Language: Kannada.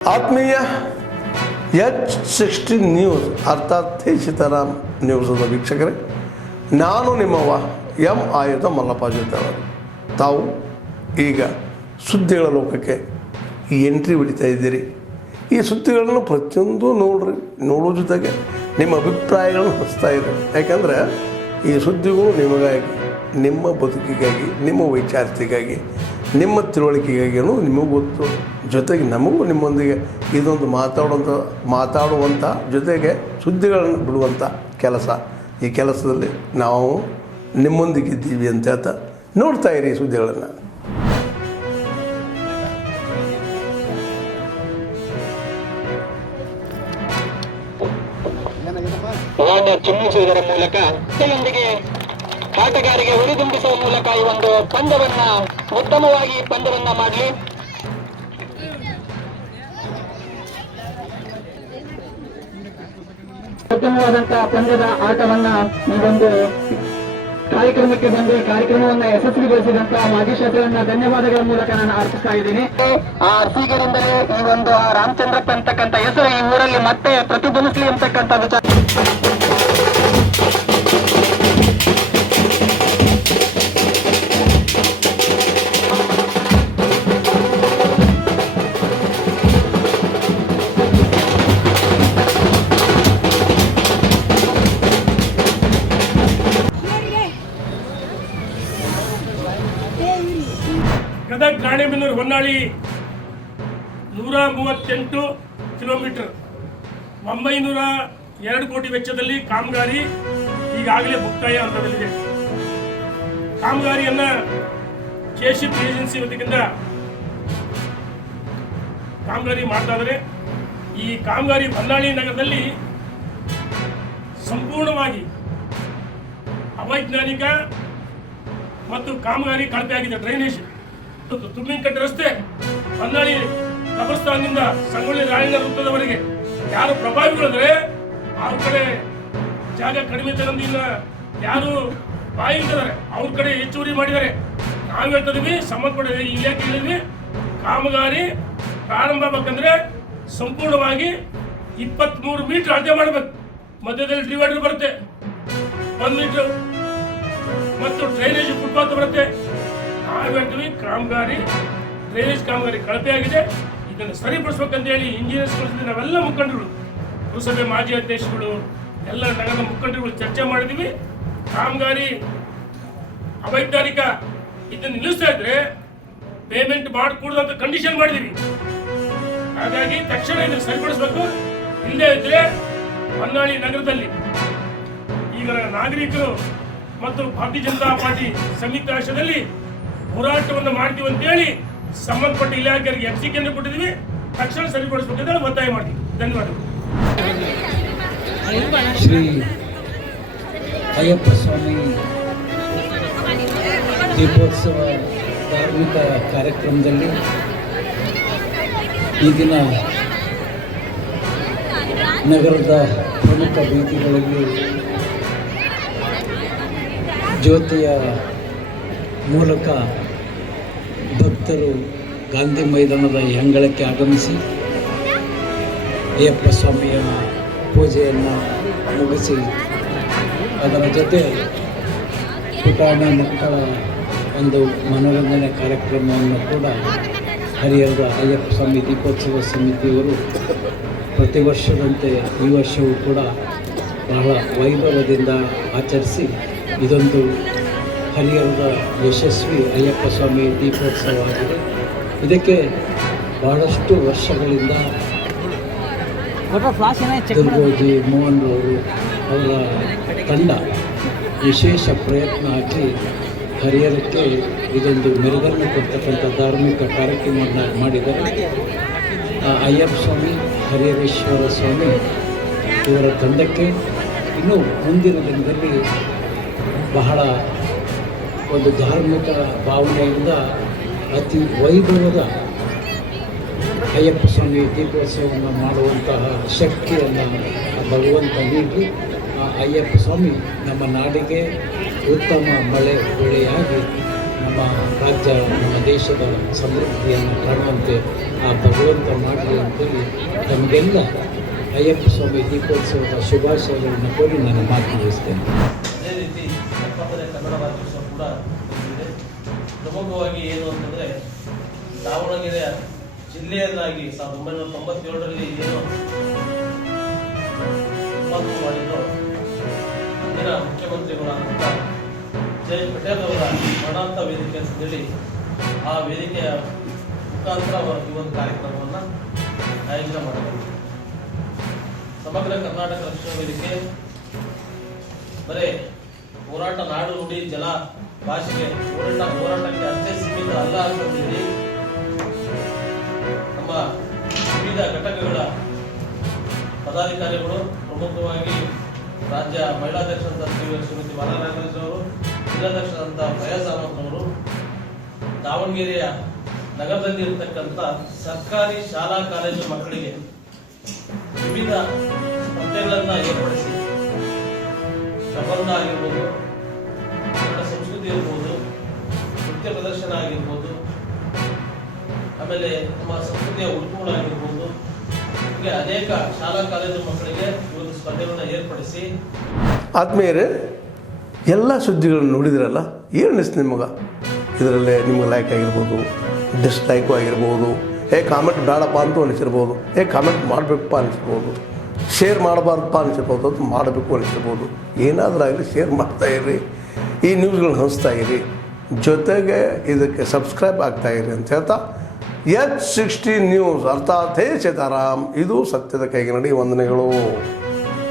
ಆತ್ಮೀಯ H16 ನ್ಯೂಸ್ ಅರ್ಥಾತ್ ಸೀತಾರಾಮ್ ನ್ಯೂಸದ ವೀಕ್ಷಕರೇ, ನಾನು ನಿಮ್ಮವ ಎಂ ಆಯುಧ ಮಲ್ಲಪ್ಪ ಜೊತೆಯವರು. ತಾವು ಈಗ ಸುದ್ದಿಗಳ ಲೋಕಕ್ಕೆ ಎಂಟ್ರಿ ಹೊಡಿತಾ ಇದ್ದೀರಿ. ಈ ಸುದ್ದಿಗಳನ್ನು ಪ್ರತಿಯೊಂದು ನೋಡೋ ಜೊತೆಗೆ ನಿಮ್ಮ ಅಭಿಪ್ರಾಯಗಳನ್ನು ಹಚ್ತಾ ಇದೆ. ಯಾಕಂದರೆ ಈ ಸುದ್ದಿಗಳು ನಿಮಗಾಗಿ, ನಿಮ್ಮ ಬದುಕಿಗಾಗಿ, ನಿಮ್ಮ ವೈಚಾರಿಕೆಗಾಗಿ, ನಿಮ್ಮ ತಿಳುವಳಿಕೆಗಾಗಿಯೂ ನಿಮಗೂ ಗೊತ್ತು. ಜೊತೆಗೆ ನಮಗೂ ನಿಮ್ಮೊಂದಿಗೆ ಇದೊಂದು ಮಾತಾಡುವಂಥ ಜೊತೆಗೆ ಸುದ್ದಿಗಳನ್ನು ಬಿಡುವಂಥ ಕೆಲಸ. ಈ ಕೆಲಸದಲ್ಲಿ ನಾವು ನಿಮ್ಮೊಂದಿಗಿದ್ದೀವಿ ಅಂತ ಹೇಳ್ತಾ ನೋಡ್ತಾ ಇರಿ ಈ ಸುದ್ದಿಗಳನ್ನು. ಚಿಮ್ಮಿಸುವುದರ ಮೂಲಕ ಜೊತೆಯೊಂದಿಗೆ ಆಟಗಾರಿಗೆ ಉಳಿದುಂಬಿಸುವ ಮೂಲಕ ಈ ಒಂದು ಪಂದ್ಯವನ್ನ ಉತ್ತಮವಾಗಿ ಪಂದ್ಯವನ್ನ ಮಾಡಲಿ. ಉತ್ತಮವಾದಂತಹ ಪಂದ್ಯದ ಆಟವನ್ನ ಈ ಒಂದು ಕಾರ್ಯಕ್ರಮಕ್ಕೆ ಬಂದು ಕಾರ್ಯಕ್ರಮವನ್ನ ಯಶಸ್ವಿಗೊಳಿಸಿದಂತಹ ಮಾಜಿ ಶಾಸಕರನ್ನ ಧನ್ಯವಾದಗಳ ಮೂಲಕ ನಾನು ಅರ್ಪಿಸ್ತಾ ಇದ್ದೀನಿ. ಆ ಸೀಗರಿಂದಲೇ ಈ ಒಂದು ರಾಮಚಂದ್ರಪ್ಪ ಅಂತಕ್ಕಂಥ ಹೆಸರು ಈ ಊರಲ್ಲಿ ಮತ್ತೆ ಪ್ರತಿಧ್ವನಿಸಲಿ ಅಂತಕ್ಕಂಥ ವಿಚಾರ. ಗದಗ ರಾಣೆಬೆನ್ನೂರು ಹೊನ್ನಾಳಿ 138 ಕಿಲೋಮೀಟರ್ 902 ಕೋಟಿ ವೆಚ್ಚದಲ್ಲಿ ಕಾಮಗಾರಿ ಈಗಾಗಲೇ ಮುಕ್ತಾಯ ಹಂತದಲ್ಲಿದೆ. ಕಾಮಗಾರಿಯನ್ನ ಕೆಶಿಪ್ ಏಜೆನ್ಸಿ ವತಿಯಿಂದ ಕಾಮಗಾರಿ ಮಾಡ್ತಾ ಇದ್ದಾರೆ. ಈ ಕಾಮಗಾರಿ ಹೊನ್ನಾಳಿ ನಗರದಲ್ಲಿ ಸಂಪೂರ್ಣವಾಗಿ ಅವೈಜ್ಞಾನಿಕ ಮತ್ತು ಕಾಮಗಾರಿ ಕಳಪೆ ಆಗಿದೆ. ಡ್ರೈನೇಜ್, ತುಮ್ಮಿನಕಟ್ಟೆ ರಸ್ತೆ, ಹೊನ್ನಾಳಿ ಕಬರ್ಸ್ತಾನ್ನಿಂದ ಸಂಗೊಳ್ಳಿ ರಾಯಣ್ಣ ವೃತ್ತದವರೆಗೆ ಯಾರು ಪ್ರಭಾವಿಗಳಿದ್ರೆ ಅವ್ರ ಕಡೆ ಜಾಗ ಕಡಿಮೆ ತಗೊಂಡಿಲ್ಲ, ಯಾರು ಬಾಯಿದ್ದಾರೆ ಅವ್ರ ಕಡೆ ಹೆಚ್ಚುವರಿ ಮಾಡಿದ್ದಾರೆ. ನಾವು ಹೇಳ್ತಿದ್ವಿ, ಸಂಬಂಧಪಟ್ಟ ಇಲಾಖೆ ಹೇಳಿದ್ವಿ, ಕಾಮಗಾರಿ ಪ್ರಾರಂಭ ಆಗ್ಬೇಕಂದ್ರೆ ಸಂಪೂರ್ಣವಾಗಿ 23 ಮೀಟರ್ ಅಳತೆ ಮಾಡಬೇಕು. ಮಧ್ಯದಲ್ಲಿ ಡಿವೈಡರ್ ಬರುತ್ತೆ, 1 ಮೀಟರ್ ಮತ್ತು ಡ್ರೈನೇಜ್ ಫುಟ್ಪಾತ್ ಬರುತ್ತೆ. ನಾವು ಹೇಳ್ತೀವಿ, ಡ್ರೈನೇಜ್ ಕಾಮಗಾರಿ ಕಳಪೆ ಆಗಿದೆ, ಇದನ್ನು ಸರಿಪಡಿಸ್ಬೇಕಂತ ಹೇಳಿ ಇಂಜಿನಿಯರ್ಸ್ ನಾವೆಲ್ಲ ಮುಖಂಡರು, ಪುರಸಭೆ ಮಾಜಿ ಅಧ್ಯಕ್ಷಗಳು, ಎಲ್ಲ ನಗರದ ಮುಖಂಡರುಗಳು ಚರ್ಚೆ ಮಾಡಿದ್ವಿ. ಕಾಮಗಾರಿ ಅವೈಜ್ಞಾನಿಕ ಇದನ್ನು ನಿಲ್ಲಿಸ್ತಾ ಇದ್ರೆ ಪೇಮೆಂಟ್ ಮಾಡಿಕೊಡುದಂತ ಕಂಡೀಷನ್ ಮಾಡಿದೀವಿ. ಹಾಗಾಗಿ ತಕ್ಷಣ ಇದನ್ನು ಸರಿಪಡಿಸಬೇಕು. ಇಲ್ಲದೇ ಇದ್ರೆ ಹೊನ್ನಾಳಿ ನಗರದಲ್ಲಿ ಈಗ ನಾಗರಿಕರು ಮತ್ತು ಭಾರತೀಯ ಜನತಾ ಪಾರ್ಟಿ ಸಂಯುಕ್ತ ಆಶ್ರಯದಲ್ಲಿ ಹೋರಾಟವನ್ನು ಮಾಡ್ತೀವಿ ಅಂತೇಳಿ ಸಂಬಂಧಪಟ್ಟ ಇಲಾಖೆಯವರಿಗೆ ಎಚ್ಚರಿಕೆಯನ್ನು ಕೊಟ್ಟಿದ್ದೀವಿ. ತಕ್ಷಣ ಸರಿಪಡಿಸಬೇಕಂತ ಒತ್ತಾಯ ಮಾಡ್ತೀವಿ. ಧನ್ಯವಾದಗಳು. ಶ್ರೀ ಅಯ್ಯಪ್ಪ ಸ್ವಾಮಿ ದೀಪೋತ್ಸವ ಧಾರ್ಮಿಕ ಕಾರ್ಯಕ್ರಮದಲ್ಲಿ ಈ ದಿನ ನಗರದ ಪ್ರಮುಖ ಬೀದಿಗಳಲ್ಲಿ ಜ್ಯೋತಿಯ ಮೂಲಕ ಭಕ್ತರು ಗಾಂಧಿ ಮೈದಾನದ ಈ ಅಂಗಳಕ್ಕೆ ಆಗಮಿಸಿ ಅಯ್ಯಪ್ಪ ಸ್ವಾಮಿಯ ಪೂಜೆಯನ್ನು ಮುಗಿಸಿ ಅದರ ಜೊತೆ ಪುಟಾಣಿ ಮಕ್ಕಳ ಒಂದು ಮನೋರಂಜನೆ ಕಾರ್ಯಕ್ರಮವನ್ನು ಕೂಡ ಹರಿಹರದ ಅಯ್ಯಪ್ಪ ಸ್ವಾಮಿ ದೀಪೋತ್ಸವ ಸಮಿತಿಯವರು ಪ್ರತಿ ವರ್ಷದಂತೆ ಈ ವರ್ಷವೂ ಕೂಡ ಬಹಳ ವೈಭವದಿಂದ ಆಚರಿಸಿ ಇದೊಂದು ಹರಿಹರದ ಯಶಸ್ವಿ ಅಯ್ಯಪ್ಪ ಸ್ವಾಮಿ ದೀಪೋತ್ಸವ ಆಗಿದೆ. ಇದಕ್ಕೆ ಬಹಳಷ್ಟು ವರ್ಷಗಳಿಂದ ದುರ್ಗೋಜಿ ಮೋಹನ್ ಅವರು ಅವರ ತಂಡ ವಿಶೇಷ ಪ್ರಯತ್ನ ಹಾಕಿ ಹರಿಹರಕ್ಕೆ ಇದೊಂದು ಮೆರುಗನ್ನು ಕೊಡ್ತಕ್ಕಂಥ ಧಾರ್ಮಿಕ ಕಾರ್ಯಕ್ರಮವನ್ನು ಮಾಡಿದ್ದಾರೆ. ಅಯ್ಯಪ್ಪ ಸ್ವಾಮಿ, ಹರಿಹರೇಶ್ವರ ಸ್ವಾಮಿ ಇವರ ತಂಡಕ್ಕೆ ಇನ್ನೂ ಮುಂದಿನ ದಿನದಲ್ಲಿ ಬಹಳ ಒಂದು ಧಾರ್ಮಿಕ ಭಾವನೆಯಿಂದ ಅತಿ ವೈಭವದ ಅಯ್ಯಪ್ಪ ಸ್ವಾಮಿ ದೀಪೋತ್ಸವವನ್ನು ಮಾಡುವಂತಹ ಶಕ್ತಿಯನ್ನು ಭಗವಂತ ನೀಡಿ ಅಯ್ಯಪ್ಪ ಸ್ವಾಮಿ ನಮ್ಮ ನಾಡಿಗೆ ಉತ್ತಮ ಮಳೆ ಬೆಳೆಯಾಗಿ ನಮ್ಮ ರಾಜ್ಯ ನಮ್ಮ ದೇಶದ ಸಮೃದ್ಧಿಯನ್ನು ಕಾಣುವಂತೆ ಆ ಭಗವಂತ ಮಾಡಲಿ ಅಂತೇಳಿ ನಮಗೆಲ್ಲ ಅಯ್ಯಪ್ಪ ಸ್ವಾಮಿ ದೀಪೋತ್ಸವದ ಶುಭಾಶಯಗಳನ್ನು ಕೋರಿ ನಾನು ಮಾತು ಮುಗಿಸ್ತೇನೆ. ಅದೇ ರೀತಿ ಅಕ್ಕಪಕ್ಕದ ಕನ್ನಡ ರಾಜ್ಯೋತ್ಸವ ಕೂಡ ಬಂದಿದೆ. ಪ್ರಮುಖವಾಗಿ ಏನು ಅಂತಂದರೆ ದಾವಣಗೆರೆ ಜಿಲ್ಲೆಯನ್ನಾಗಿ 1997ರಲ್ಲಿ ಏನು ಸ್ಥಾಪನೆ ಮಾಡಿದ್ರು ಅಂದಿನ ಮುಖ್ಯಮಂತ್ರಿಗಳಾದಂಥ ಜೈ ಪಟೇಲ್ ಅವರ ಮರಣಾಂತ ವೇದಿಕೆ ಅಂತೇಳಿ ಆ ವೇದಿಕೆಯ ಮುಖಾಂತರ ಈ ಒಂದು ಕಾರ್ಯಕ್ರಮವನ್ನು ಆಯೋಜನೆ ಮಾಡಲಾಗಿದೆ. ಸಮಗ್ರ ಕರ್ನಾಟಕ ರಕ್ಷಣಾ ವೇದಿಕೆ ಬರೇ ಹೋರಾಟ ನಾಡು ನುಡಿ ಜಲ ಭಾಷೆಗೆ ಹೋರಾಟಕ್ಕೆ ಅಷ್ಟೇ ಸೀಮಿತ ಅಲ್ಲ ಅಂತಂದೇಳಿ ನಮ್ಮ ವಿವಿಧ ಘಟಕಗಳ ಪದಾಧಿಕಾರಿಗಳು, ಪ್ರಮುಖವಾಗಿ ರಾಜ್ಯ ಮಹಿಳಾಧ್ಯಕ್ಷರಂತ ಶ್ರೀಮತಿ ಬಾಲನಾಗರಾಜ್ ಅವರು, ಜಿಲ್ಲಾಧ್ಯಕ್ಷರಂತ ಫಯಾಜ್ ಅಹಮದ್ ಅವರು, ದಾವಣಗೆರೆಯ ನಗರದಲ್ಲಿ ಇರತಕ್ಕಂಥ ಸರ್ಕಾರಿ ಶಾಲಾ ಕಾಲೇಜು ಮಕ್ಕಳಿಗೆ ವಿವಿಧ ಸ್ಪರ್ಧೆಗಳನ್ನು ಏರ್ಪಡಿಸಿ ಪ್ರಬಂಧ ಆಗಿರ್ಬೋದು, ಕನ್ನಡ ಸಂಸ್ಕೃತಿ ಇರ್ಬೋದು, ನೃತ್ಯ ಪ್ರದರ್ಶನ ಆಗಿರ್ಬೋದು, ಆಮೇಲೆ ನಮ್ಮ ಸಂಸ್ಕೃತಿಯ ಉಡುಪುಗಳಾಗಿರ್ಬೋದು, ಹೀಗೆ ಅನೇಕ ಶಾಲಾ ಕಾಲೇಜು ಮಕ್ಕಳಿಗೆ ಈ ಒಂದು ಸ್ಪರ್ಧೆಗಳನ್ನು ಏರ್ಪಡಿಸಿ. ಆದ್ಮೇಲೆ ಎಲ್ಲ ಸುದ್ದಿಗಳನ್ನು ನೋಡಿದ್ರಲ್ಲ, ಏನು ಅನಿಸ್ತು ನಿಮಗೆ? ಇದರಲ್ಲೇ ನಿಮ್ಗೆ ಲೈಕ್ ಆಗಿರ್ಬೋದು, ಡಿಸ್ಲೈಕು ಆಗಿರ್ಬೋದು, ಕಾಮೆಂಟ್ ಬೇಡಪ್ಪ ಅಂತ ಅನಿಸಿರ್ಬೋದು, ಕಾಮೆಂಟ್ ಮಾಡಬೇಕಪ್ಪ ಅನಿಸ್ಬೋದು, ಶೇರ್ ಮಾಡಬಾರ್ದಪ್ಪ ಅನಿಸಿರ್ಬೋದು, ಅದು ಮಾಡಬೇಕು ಅನಿಸಿರ್ಬೋದು. ಏನಾದರೂ ಆಗಲಿ ಶೇರ್ ಮಾಡ್ತಾಯಿರಿ, ಈ ನ್ಯೂಸ್ಗಳನ್ನ ಹಂಚ್ತಾ ಇರಿ, ಜೊತೆಗೆ ಇದಕ್ಕೆ ಸಬ್ಸ್ಕ್ರೈಬ್ ಆಗ್ತಾಯಿರಿ ಅಂತ ಹೇಳ್ತಾ H16 ನ್ಯೂಸ್ ಅರ್ಥಾತ್ ಹೇ ಸೀತಾರಾಮ್, ಇದು ಸತ್ಯದ ಕೈಗೆ ನಡಿ. ವಂದನೆಗಳು.